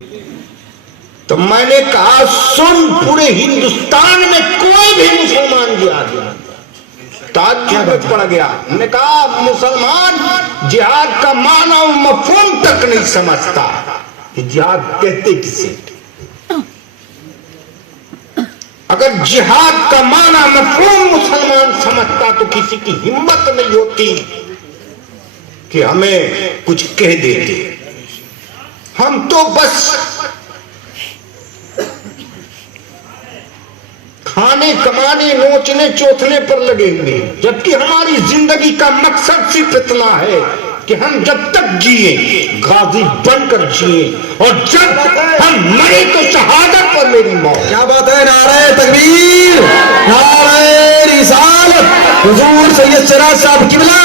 تو میں نے کہا سن پورے ہندوستان میں کوئی بھی مسلمان جہاد تعجب میں پڑ گیا. میں نے کہا مسلمان جہاد کا معنی و مفہوم تک نہیں سمجھتا کہ جہاد کہتے کسے. اگر جہاد کا معنی مفہوم مسلمان سمجھتا تو کسی کی ہمت نہیں ہوتی کہ ہمیں کچھ کہہ دیتے. ہم تو بس کھانے کمانے نوچنے چوتھنے پر لگے ہوئے، جبکہ ہماری زندگی کا مقصد صرف اتنا ہے کہ ہم جب تک جیے غازی بن کر جیے، اور جب ہم مرے تو شہادت پر میری موت. کیا بات ہے. نعرہ تکبیر، نعرہ رسالت، حضور سید سراج صاحب قبلہ،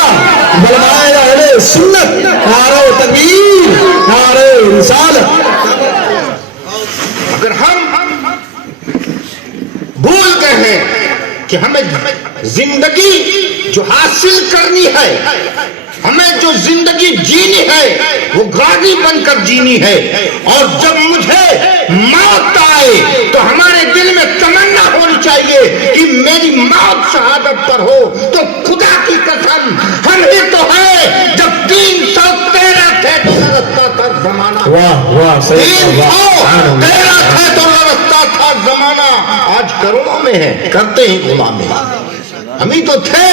علماء اہل سنت، نعرہ تکبیر، نعرہ رسالت. اگر ہم بھول گئے ہیں کہ ہمیں زندگی جو حاصل کرنی ہے، ہمیں جو زندگی جینی ہے وہ غازی بن کر جینی ہے، اور جب مجھے موت آئے تو ہمارے دل میں تمنا ہونی چاہیے کہ میری موت شہادت پر ہو. تو خدا کی قسم ہم ہی تو ہے جب 313 تھے تو لرزتا تھا زمانہ. واہ واہ، 313 تھے تو لرزتا تھا زمانہ. آج کروڑوں میں ہے، کرتے ہیں غلامی. ہم ہی تو تھے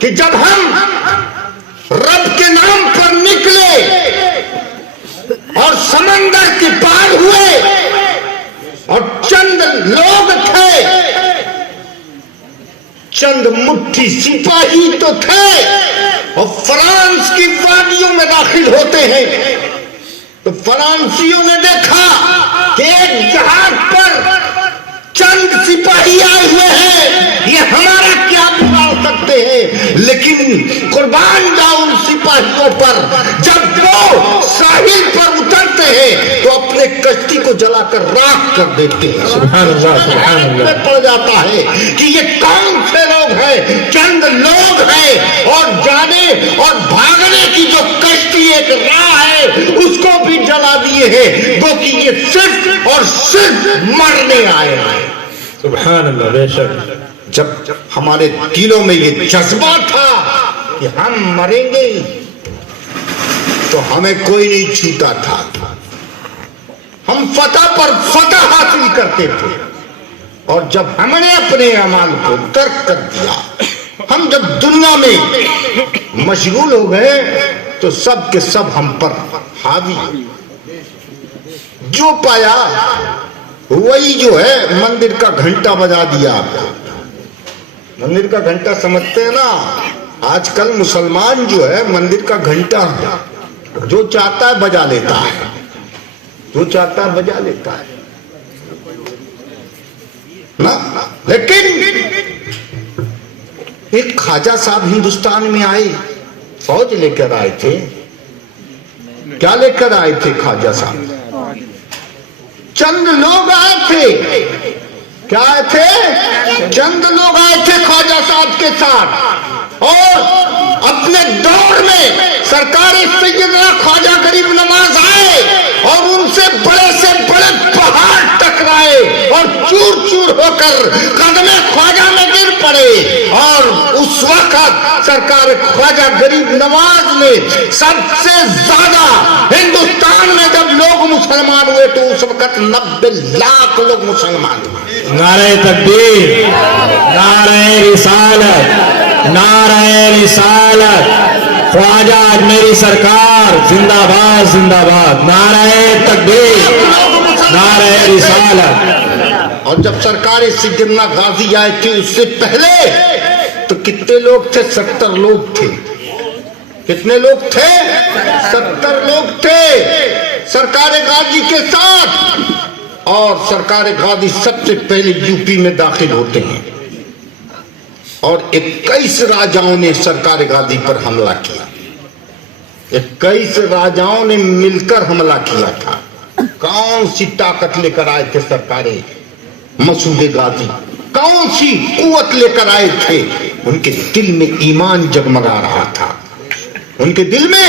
کہ جب ہم رب کے نام پر نکلے اور سمندر کے پار ہوئے، اور چند لوگ تھے، چند مٹھی سپاہی تو تھے، اور فرانس کی وادیوں میں داخل ہوتے ہیں تو فرانسیوں نے دیکھا کہ ایک جہاز پر چند سپاہی آئے ہوئے ہیں، یہ ہمارا کیا بگاڑ سکتے ہیں. لیکن قربان جاؤ ان سپاہیوں پر، جب وہ ساحل پر اترتے ہیں تو اپنے کشتی کو جلا کر راکھ کر دیتے ہیں. سبحان اللہ، سبحان اللہ. پڑ جاتا ہے کہ یہ کون سے لوگ ہیں. چند لوگ ہیں، اور جانے اور بھاگنے کی جو کشتی ایک راہ ہے اس کو بھی جلا دیے ہیں، گو کہ یہ صرف اور صرف مرنے آئے ہیں. سبحان اللہ. بے شک جب ہمارے دلوں میں یہ جذبہ تھا کہ ہم مریں گے تو ہمیں کوئی نہیں چھوتا تھا. ہم فتح پر فتح حاصل کرتے تھے، اور جب ہم نے اپنے اعمال کو ترک کر دیا، ہم جب دنیا میں مشغول ہو گئے تو سب کے سب ہم پر حاوی. جو پایا وہی جو ہے مندر کا گھنٹا بجا دیا. آپ کو مندر کا گھنٹا سمجھتے ہیں نا؟ آج کل مسلمان جو ہے مندر کا گھنٹا جو چاہتا ہے بجا لیتا ہے، جو چاہتا ہے بجا لیتا ہے نا. لیکن ایک خواجہ صاحب ہندوستان میں آئے، فوج لے کر آئے تھے. کیا لے کر آئے تھے خواجہ صاحب؟ چند لوگ آئے تھے. کیا آئے تھے؟ چند لوگ آئے تھے خواجہ صاحب کے ساتھ، اور اپنے دور میں سرکار سیدنا خواجہ غریب نواز آئے اور ان سے بڑے پہاڑ ٹکرائے اور چور چور ہو کر قدم خواجہ میں گر پڑے. اور اس وقت سرکار خواجہ غریب نواز نے سب سے زیادہ ہندوستان میں جب لوگ مسلمان ہوئے تو اس وقت 90 لاکھ لوگ مسلمان ہوئے. نعرہ تکبیر، نعرہ رسالت، نعرہ رسالت. خواجہ اجمیری سرکار زندہ باد، زندہ باد. نعرہ تکبیر، نعرہ رسالت. اور جب سرکار سیدنا غازی آئے تھے اس سے پہلے تو کتنے لوگ تھے؟ 70 لوگ تھے. کتنے لوگ تھے؟ 70 لوگ تھے سرکار غازی کے ساتھ. اور سرکار غازی سب سے پہلے یو پی میں داخل ہوتے ہیں، اور 21 راجاؤں نے سرکار غازی پر حملہ کیا. 21 راجاؤں نے مل کر حملہ کیا تھا. کون سی طاقت لے کر آئے تھے سرکار مسعود غازی؟ کون سی قوت لے کر آئے تھے؟ ان کے دل میں ایمان جگمگا رہا تھا، ان کے دل میں